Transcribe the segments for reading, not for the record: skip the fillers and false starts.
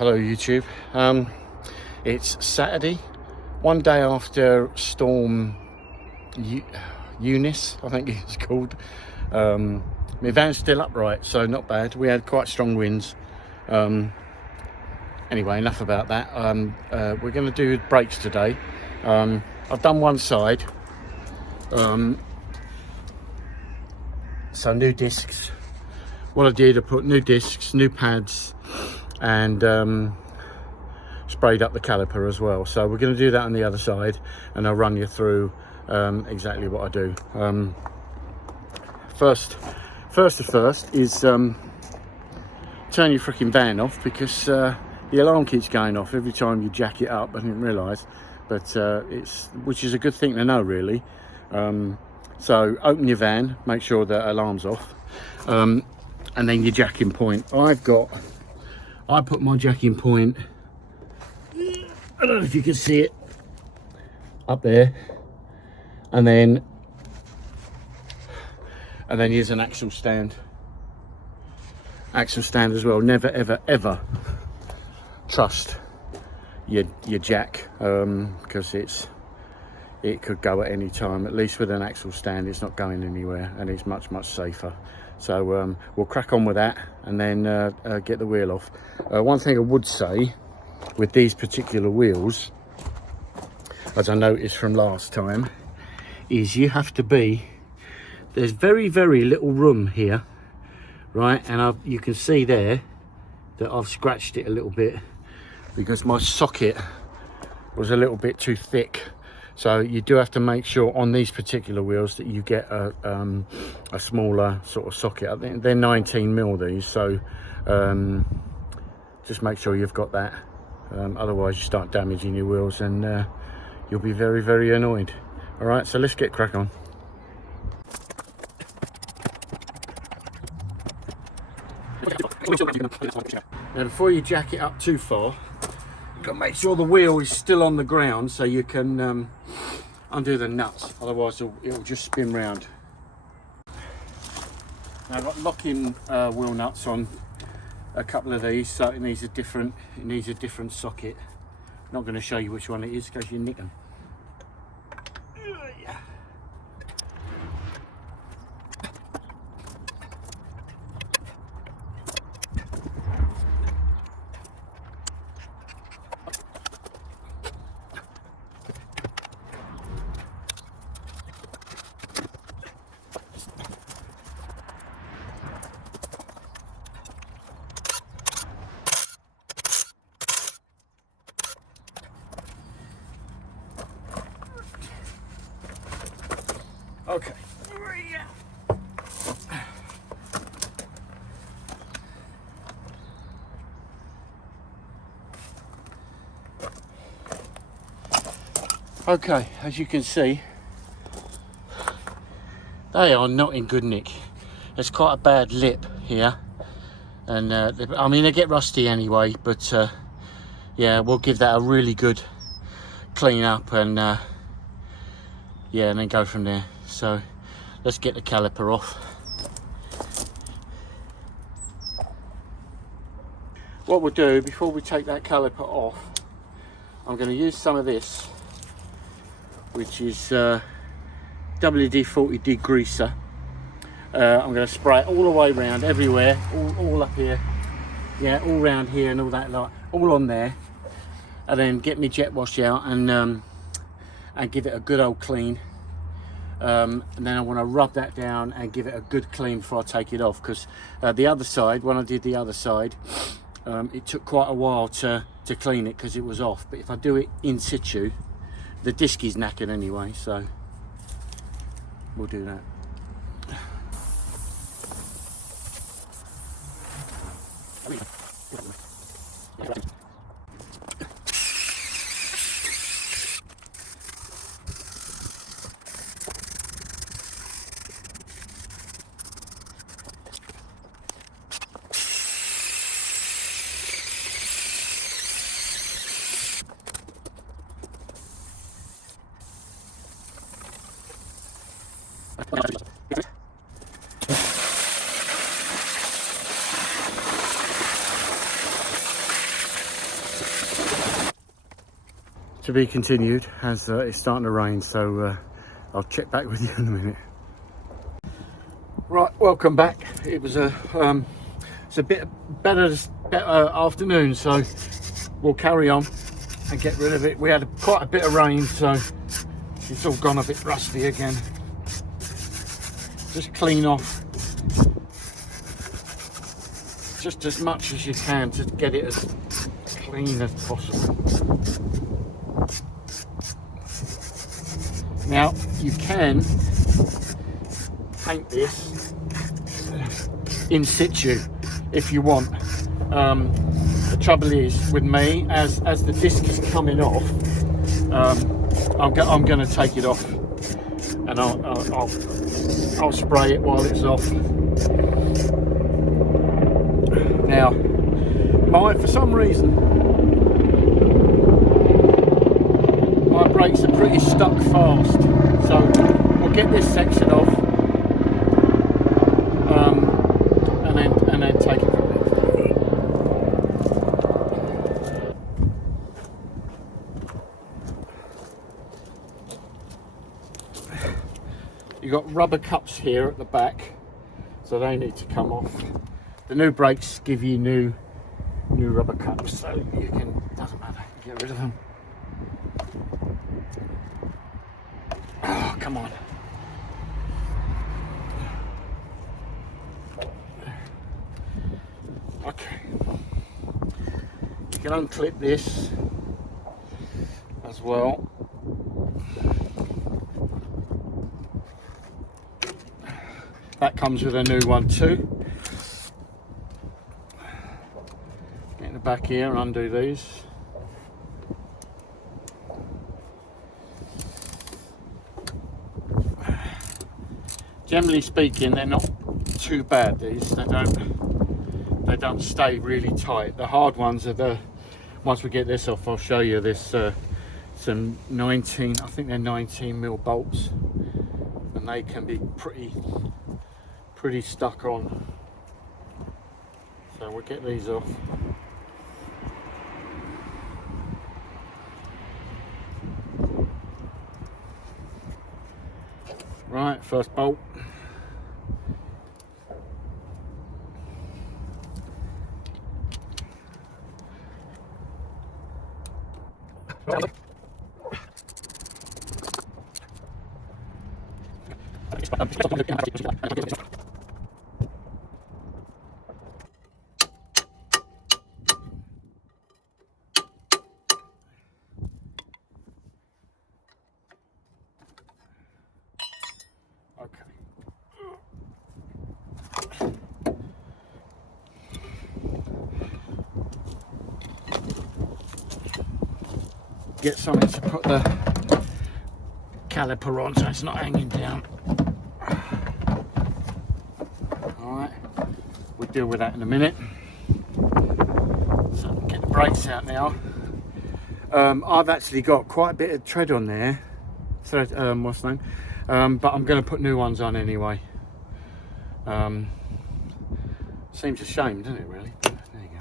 Hello YouTube. It's Saturday, one day after Storm Eunice, I think it's called. My van's still upright, so not bad. We had quite strong winds. Anyway, enough about that. We're going to do brakes today. I've done one side, so new discs. What I did, I put new discs, new pads, and sprayed up the caliper as well. So we're going to do that on the other side, and I'll run you through exactly what I do. First is turn your freaking van off, because the alarm keeps going off every time you jack it up. I didn't realise, but which is a good thing to know, really. So open your van, make sure the alarm's off, and then your jacking point. I put my jacking point, I don't know if you can see it, up there, and then here's an axle stand as well. Never ever trust your jack, because it could go at any time. At least with an axle stand, it's not going anywhere, and it's much safer. So we'll crack on with that, and then get the wheel off. One thing I would say with these particular wheels, as I noticed from last time, is you have to there's very little room here, right? And you can see there that I've scratched it a little bit because my socket was a little bit too thick. So you do have to make sure on these particular wheels that you get a smaller sort of socket. I think they're 19mm these, so just make sure you've got that. Otherwise you start damaging your wheels, and you'll be very annoyed. All right, so let's get crack on. Now before you jack it up too far, you've got to make sure the wheel is still on the ground, so you can undo the nuts, otherwise it'll just spin round. Now I've got locking wheel nuts on a couple of these, so it needs a different socket. I'm not going to show you which one it is because you nick them. Okay. Okay, as you can see, they are not in good nick. There's quite a bad lip here, and I mean, they get rusty anyway, but yeah, we'll give that a really good clean up, and yeah, and then go from there. So let's get the caliper off. What we'll do before we take that caliper off, I'm going to use some of this, which is WD-40 degreaser. I'm going to spray it all the way around, everywhere, all up here, yeah, all around here and all that, like all on there, and then get my jet wash out and give it a good old clean. And then I want to rub that down and give it a good clean before I take it off, because the other side, when I did the other side, it took quite a while to clean it because it was off. But if I do it in situ, the disc is knackered anyway, so we'll do that. To be continued, as it's starting to rain, so I'll check back with you in a minute. Right, welcome back. It was it's a bit better afternoon, so we'll carry on and get rid of it. We had quite a bit of rain, so it's all gone a bit rusty again. Just clean off just as much as you can to get it as clean as possible. Now you can paint this in situ if you want. The trouble is with me, as the disc is coming off, I'm going to take it off, and I'll spray it while it's off. Now, for some reason, my brakes are pretty stuck fast, so we'll get this section off, and then take it from there. You've got rubber cups here at the back, so they need to come off. The new brakes give you new rubber cups, so you can, doesn't matter, get rid of them. Oh, come on. Okay. You can unclip this as well. That comes with a new one too. Get in the back here and undo these. Generally speaking, they're not too bad. These they don't stay really tight. The hard ones are the once we get this off. I'll show you this. Some 19, I think they're 19mm bolts, and they can be pretty stuck on. So we'll get these off. Right, first bolt. Get something to put the caliper on so it's not hanging down. Alright, we'll deal with that in a minute. So get the brakes out now. I've actually got quite a bit of tread on there. What's the name? But I'm going to put new ones on anyway. Seems a shame, doesn't it, really? But there you go.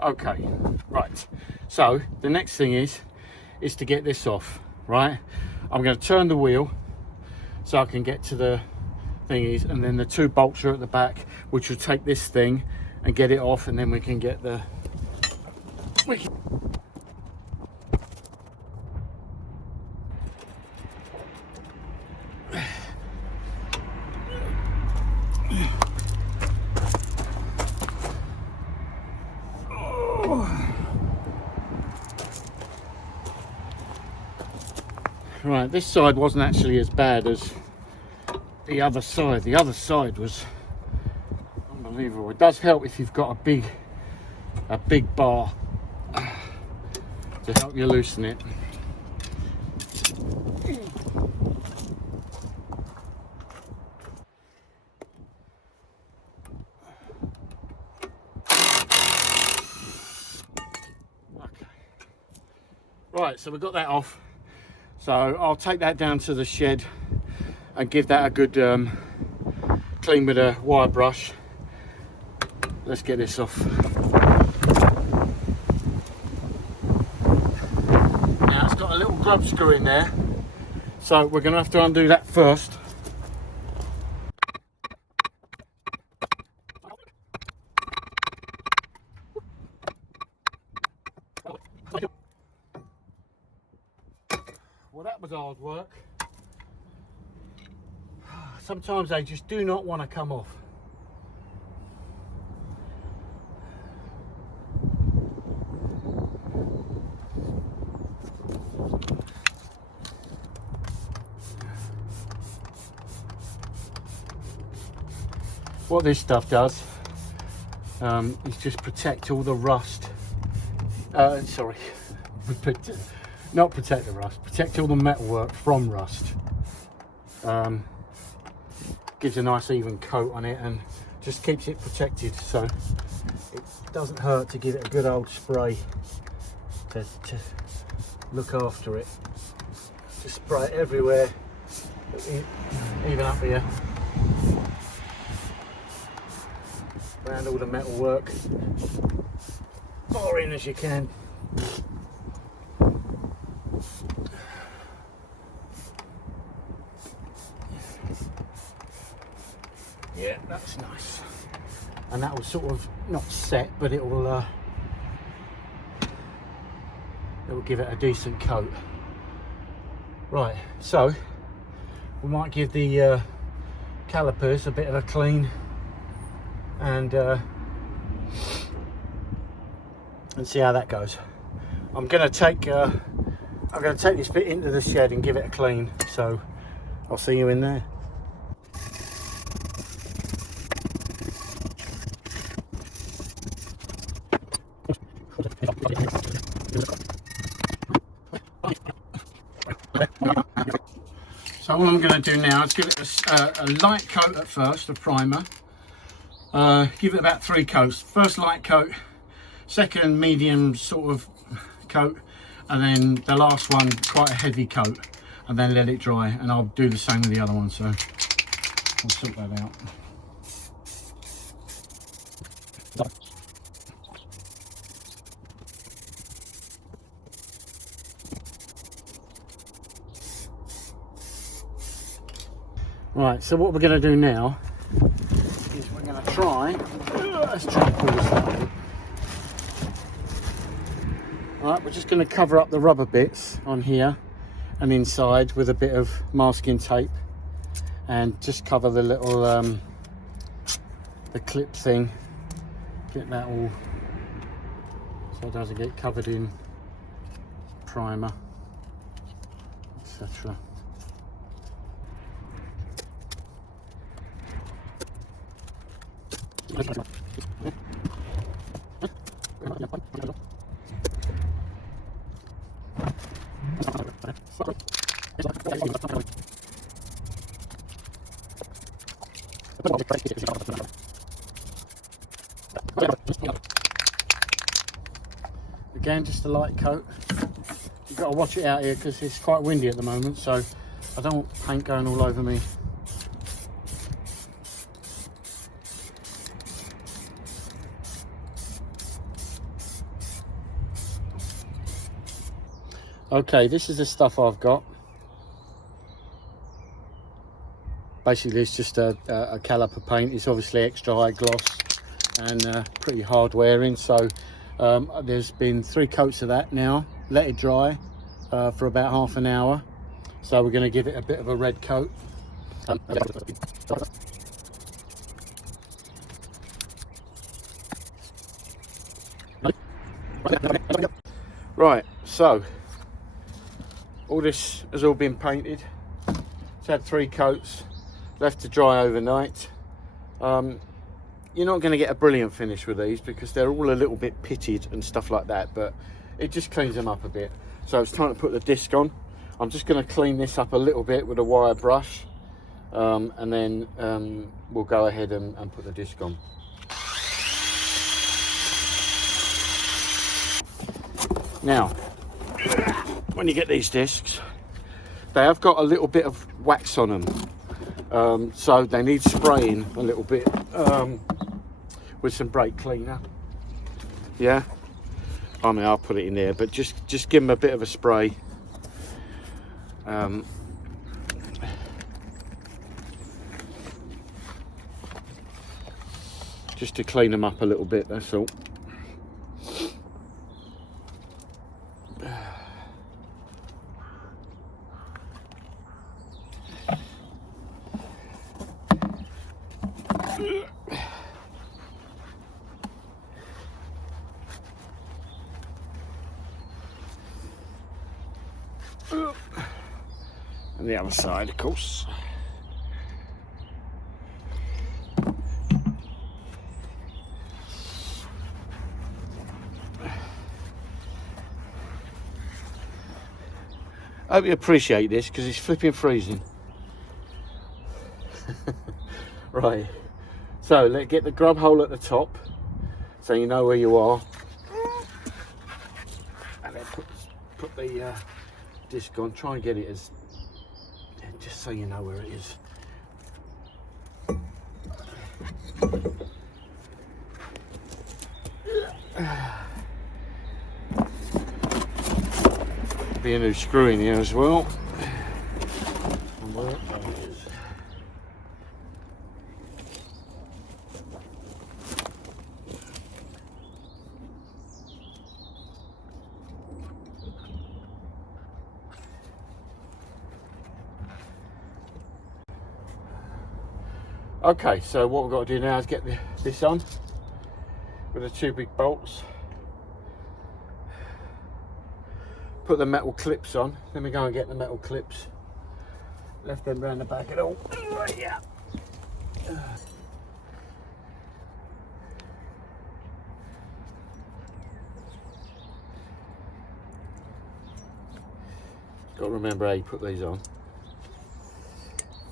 Okay, right, so the next thing is to get this off, right? I'm going to turn the wheel so I can get to the thingies, and then the two bolts are at the back, which will take this thing and get it off, and then we can get the Right, this side wasn't actually as bad as the other side. The other side was unbelievable. It does help if you've got a big bar to help you loosen it. Okay. Right, so we've got that off. So I'll take that down to the shed and give that a good clean with a wire brush. Let's get this off. Now it's got a little grub screw in there, so we're going to have to undo that first. Well, that was hard work. Sometimes they just do not want to come off. What this stuff does is just protect all the rust. Sorry, not protect the rust, protect all the metalwork from rust. Gives a nice even coat on it and just keeps it protected, so it doesn't hurt to give it a good old spray to look after it. Just spray it everywhere, even up here, around all the metalwork, far in as you can. Yeah, that's nice, and that will sort of not set, but it will give it a decent coat. Right, so we might give the calipers a bit of a clean and see how that goes. I'm going to take this bit into the shed and give it a clean. So I'll see you in there. So what I'm going to do now is give it a light coat at first, a primer. Give it about 3 coats. First light coat, second medium sort of coat, and then the last one quite a heavy coat, and then let it dry. And I'll do the same with the other one, so I'll sort that out. Right, so what we're going to do now is we're going to try, let's try and pull this out. Alright, we're just going to cover up the rubber bits on here and inside with a bit of masking tape, and just cover the little the clip thing, get that all so it doesn't get covered in primer, etc. Again, just a light coat. You've got to watch it out here because it's quite windy at the moment, so I don't want paint going all over me. Okay, this is the stuff I've got. Basically, it's just a caliper paint. It's obviously extra high gloss and pretty hard wearing. So there's been 3 coats of that now. Let it dry for about half an hour. So we're going to give it a bit of a red coat. Right, so all this has all been painted. It's had 3 coats, left to dry overnight. You're not going to get a brilliant finish with these because they're all a little bit pitted and stuff like that, but it just cleans them up a bit. So it's time to put the disc on. I'm just going to clean this up a little bit with a wire brush, and then we'll go ahead and put the disc on. Now, when you get these discs, they have got a little bit of wax on them. So they need spraying a little bit with some brake cleaner. Yeah, I mean, I'll put it in there, but just give them a bit of a spray. Just to clean them up a little bit, that's all. And the other side, of course. I hope you appreciate this because it's flipping freezing. Right, so let's get the grub hole at the top so you know where you are, and then put the disc on. Try and get it as, just so you know where it is. Be a new screw in here as well. And where it is. Okay, so what we've got to do now is get this on with the two big bolts. Put the metal clips on. Let me go and get the metal clips. Left them round the back at all. Yeah. Got to remember how you put these on.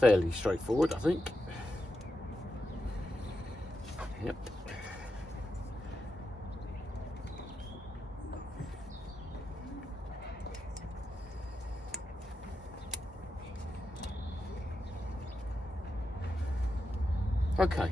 Fairly straightforward, I think. Yep. Okay.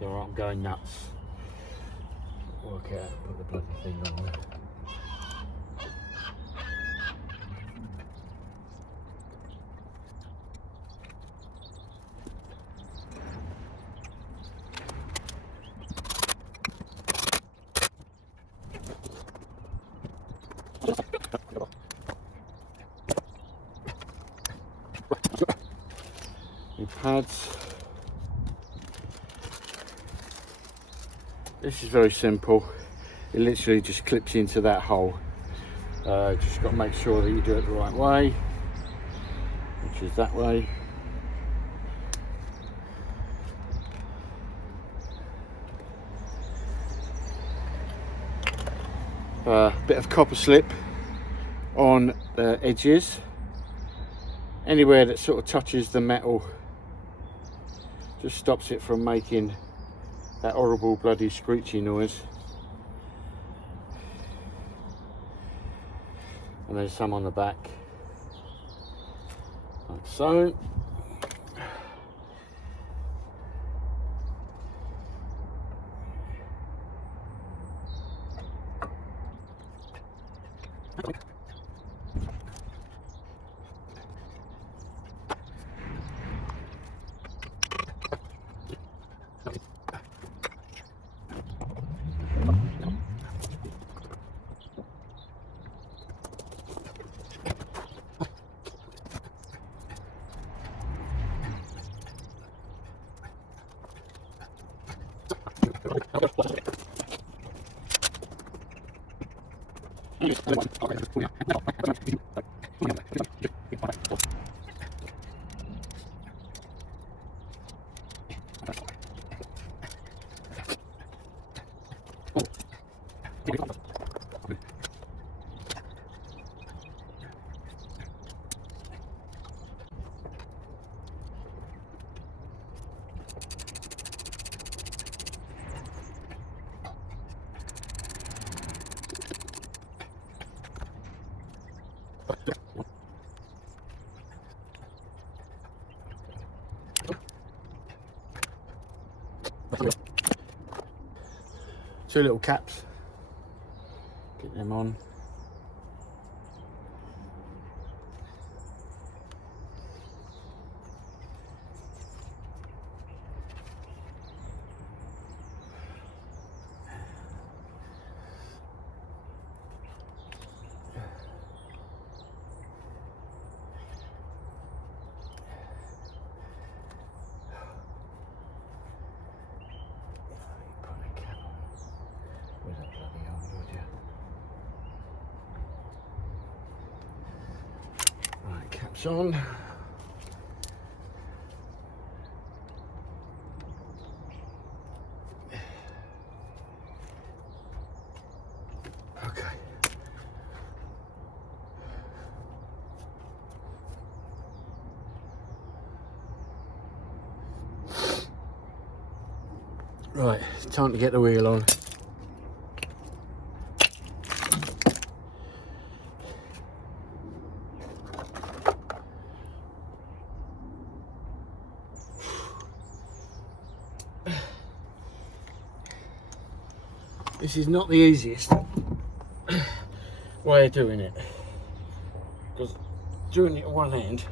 So I'm going nuts. Work out, put the bloody thing on there. Your pads. This is very simple. It literally just clips into that hole. Just got to make sure that you do it the right way, which is that way. Bit of copper slip on the edges. Anywhere that sort of touches the metal just stops it from making that horrible bloody screechy noise. And there's some on the back, like so. Two little caps. Get them on. Caps on. Okay. Right, time to get the wheel on. This is not the easiest way of doing it, because doing it at one end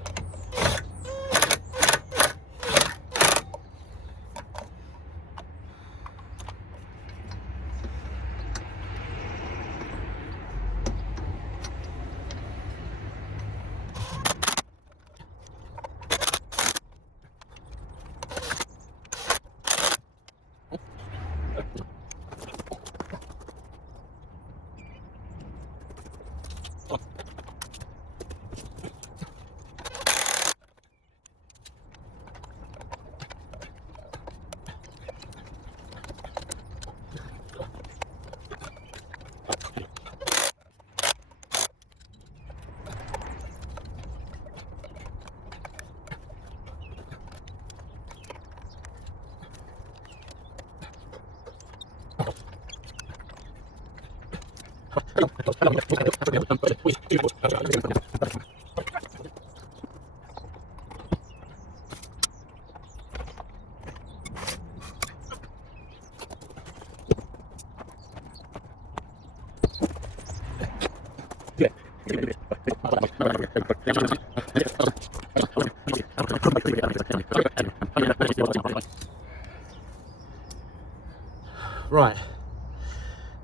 Right,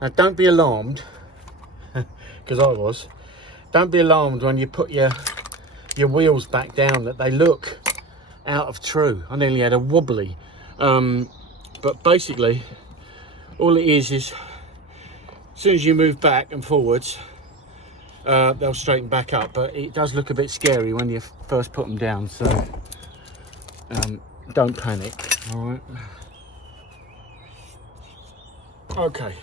now don't be alarmed, because I was. Don't be alarmed when you put your wheels back down that they look out of true. I nearly had a wobbly. But basically, all it is as soon as you move back and forwards, they'll straighten back up. But it does look a bit scary when you first put them down, so don't panic, all right? Okay.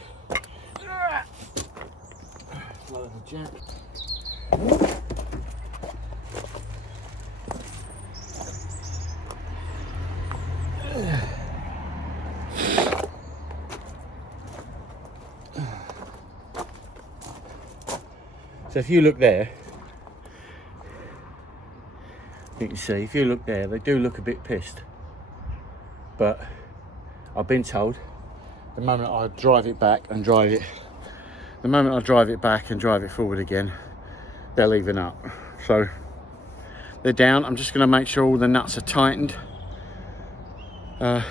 Lower the jack. So if you look there, you can see, if you look there, they do look a bit pissed. But I've been told the moment I drive it back and drive it, the moment I drive it back and drive it forward again, they'll even up. So they're down. I'm just going to make sure all the nuts are tightened. And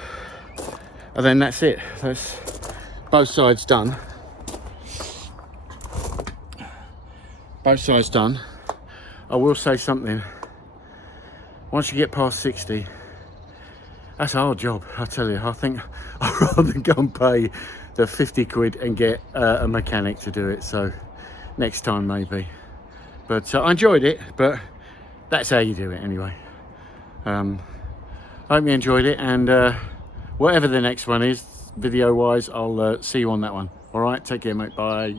then that's it. That's both sides done. Both sides done. I will say something. Once you get past 60, that's a hard job, I tell you. I think I'd rather go and pay the 50 quid and get a mechanic to do it. So next time maybe. But I enjoyed it, but that's how you do it anyway. I hope you enjoyed it, and whatever the next one is, video wise, I'll see you on that one. All right, take care, mate. Bye.